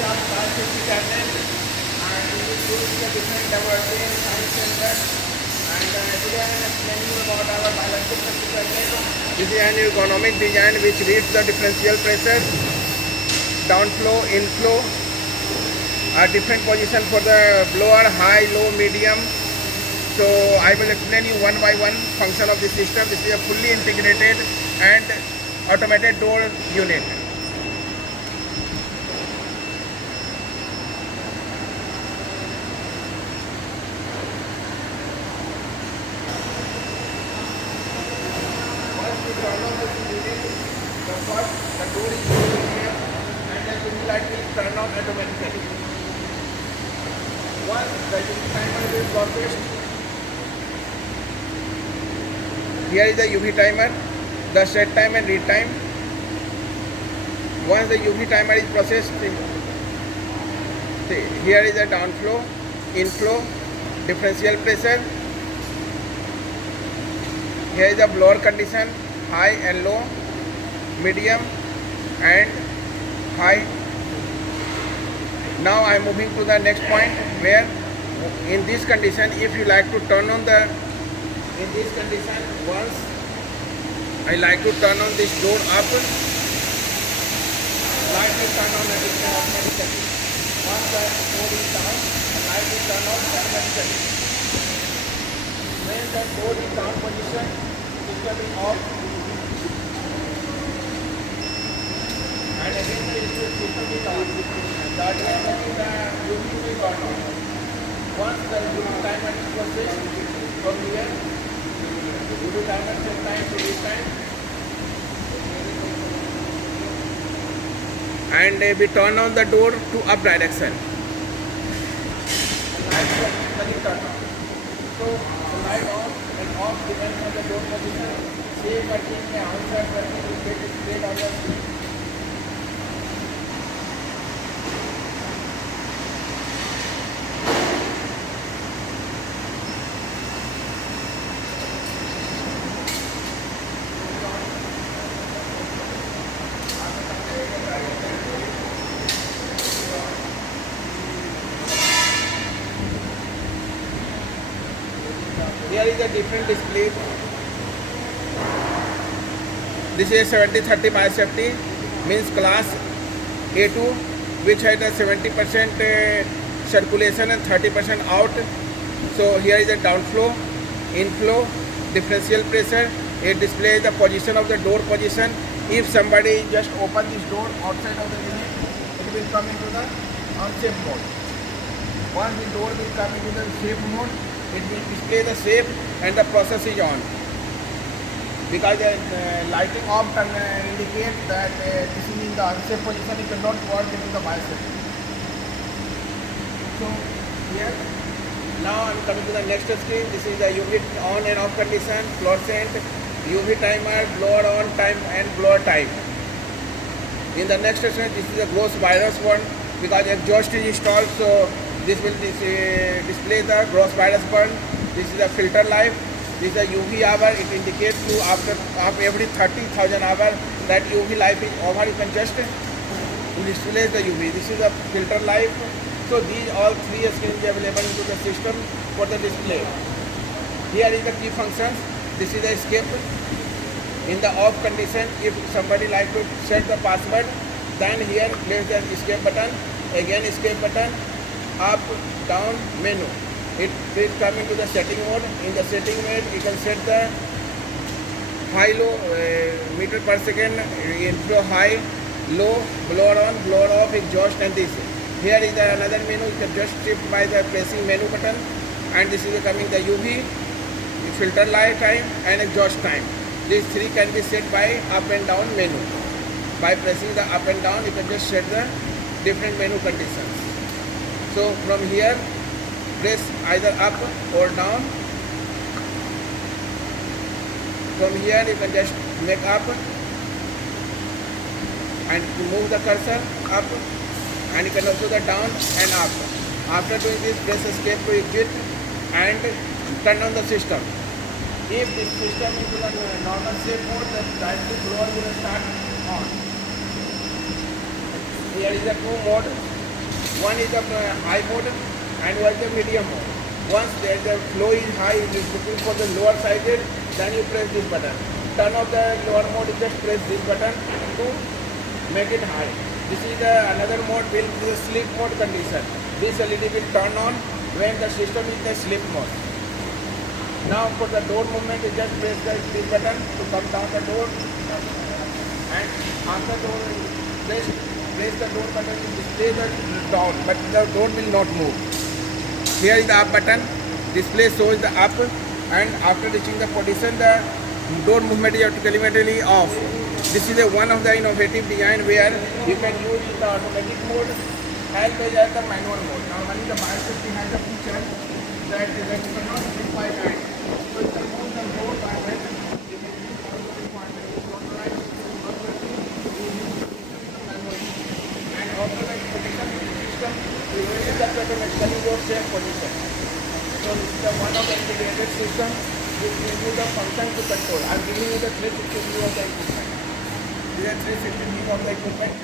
of car safety channel, and we will use the different development science center. And today I am explaining you about our biological safety channel. This is an ergonomic design which reads the differential pressure, downflow, inflow, a different position for the blower, high, low, medium. So I will explain you one by one function of the system. This is a fully integrated and automated door unit. Once we turn on this unit, the door is here and the UV light will turn on automatically. Once the UV timer is processed, here is the UV timer, the set time and read time. Once the UV timer is processed, here is the downflow, inflow, differential pressure. Here is the blower condition, high and low, medium and high. Now I am moving to the next point where in this condition, if you like to turn on the, in this condition, once I like to turn on this door up, light will turn on automatically. Once the door is down, the light will turn on automatically. When the door is down position, system is off. And again the system is on. The automatically the UV will turn on. Once the UV timer is processed, from here, UV timer set time to this time. And we turn on the door to up direction. The light will turn on. So the light on and off depends on the door position. Same working and outside working will get displayed on your screen. Here is a different display. This is 70-30 biosafety, means class A2, which had a 70% circulation and 30% out. So here is the downflow, inflow, differential pressure. It displays the position of the door position. If somebody just open this door outside of the unit, it will come into the unsafe mode. Once the door will come into the safe mode, it will display the safe and the process is on. Because the lighting off indicates that this is in the unsafe position, it cannot work into the biosafety. So here, now I am coming to the next screen. This is the UV on and off condition, fluorescent, UV timer, blower on time and blower time. In the next screen, this is the ghost virus one, because exhaust is installed, so this will display the gross virus burn. This is the filter life. This is the UV hour. It indicates to after every 30,000 hours that UV life is over. You can just display the UV. This is the filter life. So these all three screens are available into the system for the display. Here is the key functions. This is the escape. In the off condition, if somebody like to set the password, then here place the escape button. Again escape button. Up, down, menu. It will come into the setting mode. In the setting mode, you can set the high, low, meter per second, inflow high, low, blower on, blower off, exhaust, and this. Here is the another menu. You can just shift by the pressing menu button. And this is coming the UV, filter light time, and exhaust time. These three can be set by up and down menu. By pressing the up and down, you can just set the different menu conditions. So from here, press either up or down. From here, you can just make up and move the cursor up, and you can also the down and up. After doing this, press escape to exit and turn on the system. If this system is in the normal safe mode, the directly blower will start on. Here is the two mode. One is the high mode and one is the medium mode. Once the flow is high, it is looking for the lower sided, then you press this button. Turn off the lower mode, you just press this button to make it high. This is the another mode, will be the sleep mode condition. This LED will turn on when the system is in the sleep mode. Now for the door movement, you just press this button to come down the door, and after door, press the door button to display the down, but the door will not move. Here is the up button, display shows the up, and after reaching the position, the door movement is automatically off. This is one of the innovative design where you can use the automatic mode as well as the manual mode. Normally the biosafety has a feature that you cannot slip by hand. So if you move the door by hand, you can use the automatic mode. And automatic position system will release the automatically your safe position. So this is one of the integrated system which gives you the function to control. I am giving you the 360 view of the equipment. This is a 360 view of the equipment.